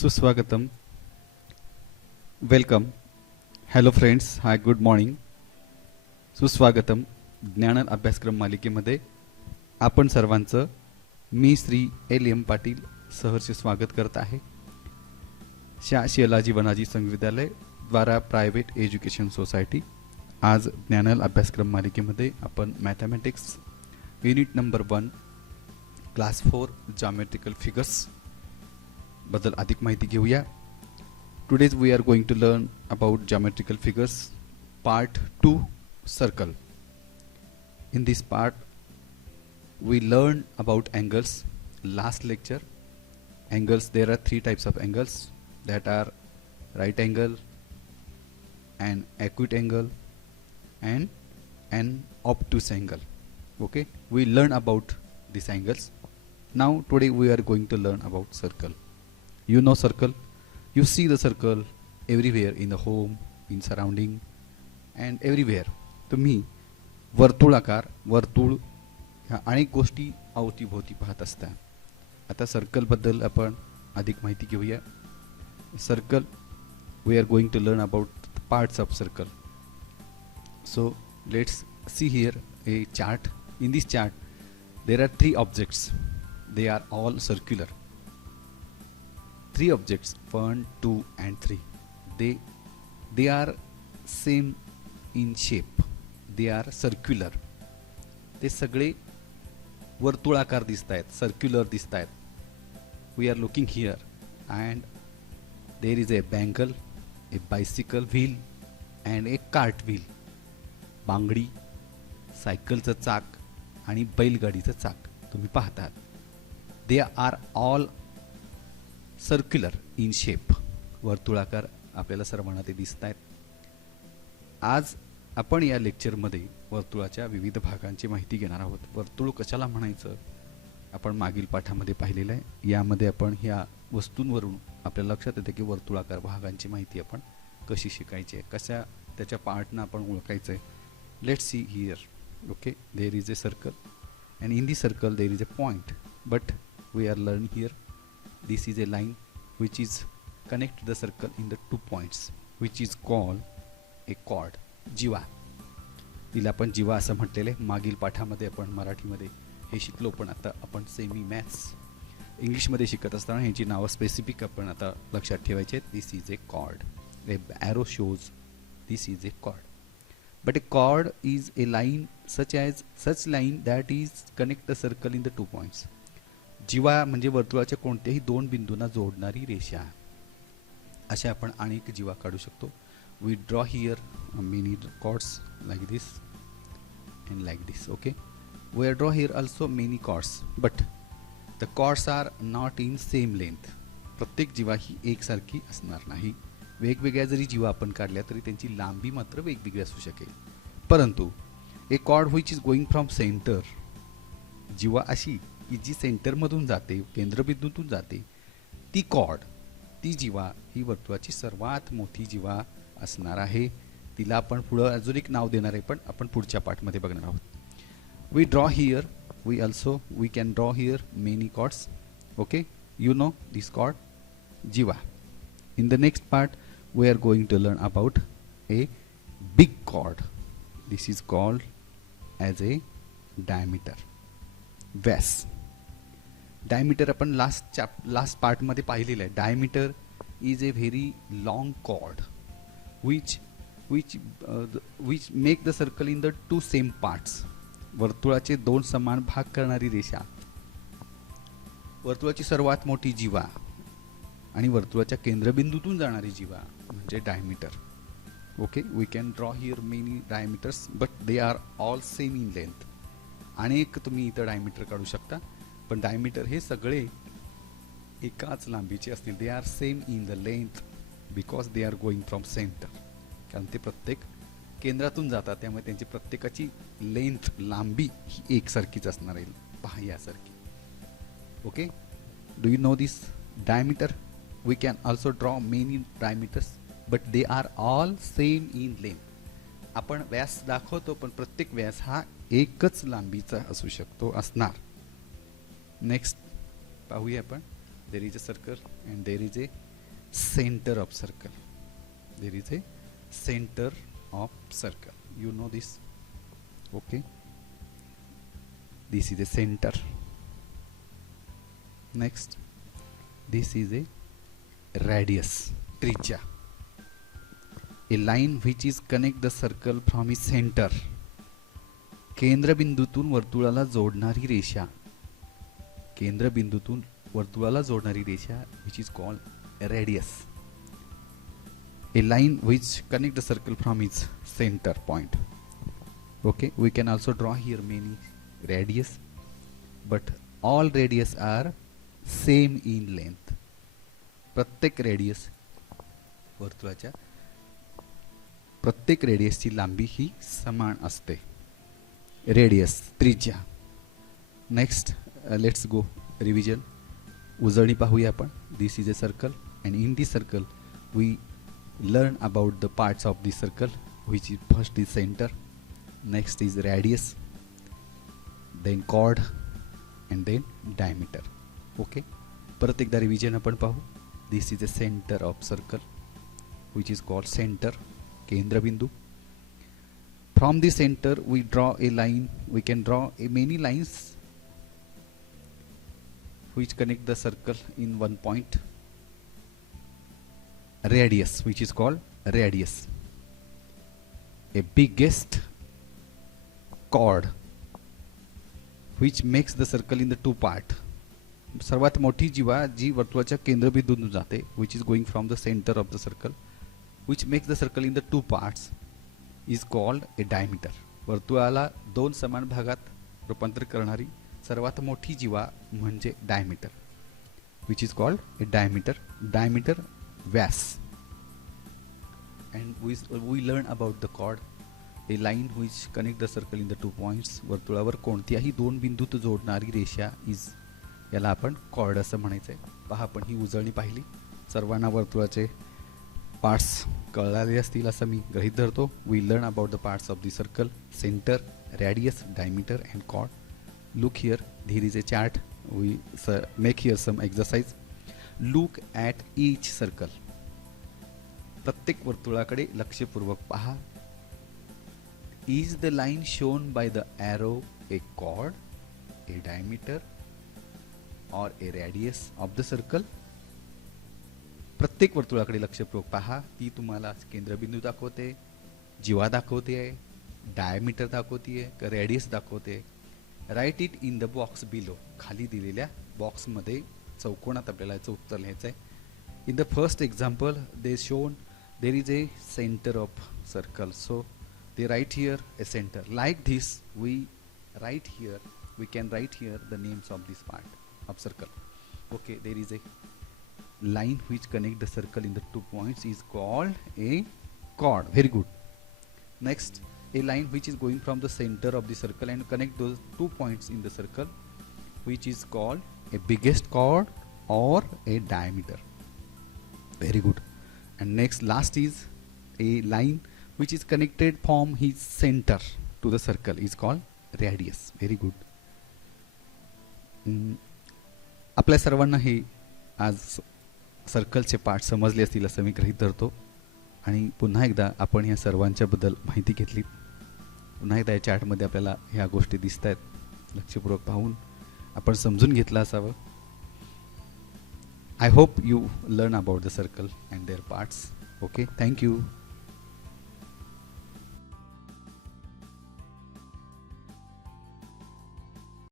सुस्वागतम. Welcome. Hello friends. Hi, good morning. सुस्वागतम. ज्ञान अभ्यासक्रम मालिकेमध्ये आपण सर्वांचं मी श्री एल पाटील सहर्ष स्वागत करत आहे. शा शिलाजी वनाजी संविद्यालय द्वारा प्रायव्हेट एज्युकेशन सोसायटी. आज ज्ञानल अभ्यासक्रम मालिकेमध्ये आपण mathematics unit number 1 class 4 geometrical figures बद्दल अधिक माहिती घेऊया. Today we are going to learn about geometrical figures part 2 circle. In this part we learn about angles. Last lecture angles, there are three types of angles, that are right angle, an acute angle and an obtuse angle. Okay, we learn about these angles. Now today we are going to learn about circle. You know circle. You see the circle everywhere in the home, in surrounding and everywhere. तुम्ही वर्तुळाकार वर्तुळ ह्या अनेक गोष्टी अवतीभोवती पाहत असता. आता सर्कल बद्दल आपण अधिक माहिती घेऊया. Circle, we are going to learn about the parts of circle. So let's see here a chart. In this chart there are three objects. They are all circular. Three objects, 1, 2 and 3. They are same in shape. They are circular. ते सगळे वर्तुळाकार दिसत आहेत, circular दिसत आहेत. We are looking here and there is a bangle, a bicycle wheel and a cart wheel. बांगडी, सायकलचं चाक आणि बैलगाडीचं चाक तुम्ही पाहतात. They are all circular in shape. वर्तुळाकार आपल्याला सर्वांना ते दिसत आहेत. आज आपण या लेक्चरमध्ये वर्तुळाच्या विविध भागांची माहिती घेणार आहोत. वर्तुळ कशाला म्हणायचं आपण मागील पाठामध्ये पाहिलेलं आहे. यामध्ये आपण ह्या वस्तूंवरून आपल्या लक्षात येते की वर्तुळाकार भागांची माहिती आपण कशी शिकायची आहे, कशा त्याच्या पार्टना आपण ओळखायचं आहे. Let's see here. Okay, there is a circle and in the circle there is a point, but we are learn here. This is a line which is connect the circle in the 2 points, which is called a chord. जीवा. तिला आपण जीवा असं म्हटलेले. मागील पाठामध्ये आपण मराठीमध्ये हे शिकलो, पण आता आपण सेमी मॅथ्स इंग्लिशमध्ये शिकत असताना ह्याची नावं स्पेसिफिक आपण आता लक्षात ठेवायचे आहेत. This is a chord. A arrow shows this is a chord. But a chord is a line such line that is connect the circle in the 2 points. जीवा म्हणजे वर्तुळाच्या कोणत्याही दोन बिंदूंना जोडणारी रेषा. अशा आपण अनेक जीवा काढू शकतो. We draw here many chords like this and like this. Okay, we are draw here also many chords, but the chords are not in same length. प्रत्येक जीवा ही एकसारखी असणार नाही. वेगवेगळ्या जरी जीवा आपण काढल्या तरी त्यांची लांबी मात्र वेगवेगळी असू शकेल. परंतु a chord which is going from centre, जीवा अशी की जी सेंटरमधून जाते, केंद्रबिंदूतून जाते, ती कॉर्ड, ती जीवा ही वर्तुळाची सर्वात मोठी जीवा असणार आहे. तिला आपण पुढं अजून एक नाव देणार आहे, पण आपण पुढच्या पार्टमध्ये बघणार आहोत. We draw here, we can draw here many chords. Okay, you know this chord, जीवा. In the next part we are going to learn about a big chord. This is called as a diameter, व्यास. Diameter आपण last पार्टमध्ये पाहिलेलं आहे. Diameter is a very long chord which make the circle in the 2 same parts. वर्तुळाचे 2 समान भाग करणारी रेषा, वर्तुळाची सर्वात मोठी जीवा आणि वर्तुळाच्या केंद्रबिंदूतून जाणारी जीवा म्हणजे diameter. Okay, we can draw here many diameters, but they are all same in length. अनेक तुम्ही इथं डायमीटर काढू शकता, पण डायमीटर हे सगळे एकाच लांबीचे असतील. They are same in the length because they are going from centre. कारण ते प्रत्येक केंद्रातून जातात, त्यामुळे त्यांची प्रत्येकाची लेंथ, लांबी ही एकसारखीच असणार आहे, पहा यासारखी. Okay, do you know this diameter? We can also draw many diameters, but they are all same in length. आपण व्यास दाखवतो, पण प्रत्येक व्यास हा एकच लांबीचा असू शकतो, असणार. नेक्स्ट पाहूया आपण. There is a circle and there is A center of circle. There is a center of circle. You know this? Okay. This is a center. Next, this is a radius, त्रिज्या. A line which is connect the circle from its center. केंद्रबिंदूतून वर्तुळाला जोडणारी रेषा. केंद्रबिंदूतून वर्तुळाला जोडणारी रेषा which is called radius. A line which connect the circle from its center point. Okay, we can also draw here many radius, but all radius are same in length. प्रत्येक radius वर्तुळाच्या प्रत्येक रेडियसची लांबी ही समान असते. रेडियस, त्रिज्या. Next let's go revision. उजळणी पाहूया आपण. This is a circle and in this circle we learn about the parts of the circle, which is first is center, next is radius, then chord and then diameter. Okay, परत एकदा revision आपण पाहू. This is a centre of circle which is called center, केंद्रबिंदू. From the center we draw a line. We can draw many lines which connect the circle in one point. Radius, which is called radius. A biggest chord which makes the circle in the two part. सर्वात मोठी जीवा जी वर्तुळाच्या केंद्रबिंदूतून जाते, which is going from the center of the circle, which makes the circle in the two parts, is called a diameter. वर्तुळाला दोन समान भागात रूपांतर करणारी सर्वात मोठी जीवा म्हणजे diameter, which is called a diameter. Diameter, Vyas. And we learn about the chord, a line which connect the circle in the two points. वर्तुळावर कोणत्याही दोन बिंदूत जोडणारी रेषा इज, याला आपण कॉर्ड असं म्हणायचंय. पहा, आपण ही उजळणी पाहिली. सर्वांना वर्तुळाचे पार्ट्स कळाले असतील असं मी गृहीत धरतो. We learn about the parts of the circle, centre, radius, diameter and chord. Look here, there is a chart. We make here some exercise. Look at each circle. प्रत्येक वर्तुळाकडे लक्षपूर्वक पहा. Is the line shown by the arrow a chord, a diameter और a radius of the circle? प्रत्येक वर्तुळाकडे लक्षपूर्वक पहा. ती तुम्हाला केंद्रबिंदू दाखवते, जीवा दाखवते, डायमीटर दाखवते, रेडियस दाखवते. Write it in the box below. खाली दिलेल्या बॉक्समध्ये चौकोनात आपल्याला याचं उत्तर लिहायचं आहे. In the first example they shown there is a centre of circle, so they write here a center. Like this we write here, we can write here the names of this part of circle. Okay, there is a line which connect the circle in the 2 points is called a chord. Very good. Next, a line which is going from the center of the circle and connect those 2 points in the circle, which is called a biggest chord or a diameter. Very good. And next, last is a line which is connected from his center to the circle is called radius. Very good. आपल्या सर्वांना हे आज सर्कलचे part समजले असतील असं मी गृहीत धरतो. आणि पुन्हा एकदा आपण या सर्वांच्या बद्दल माहिती घेतली. पुन्हा एकदा या चार्टमध्ये आपल्याला ह्या गोष्टी दिसत आहेत. लक्षपूर्वक पाहून आपण समजून घेतलं असावं. I hope you learn about the circle and their parts. Okay, thank you.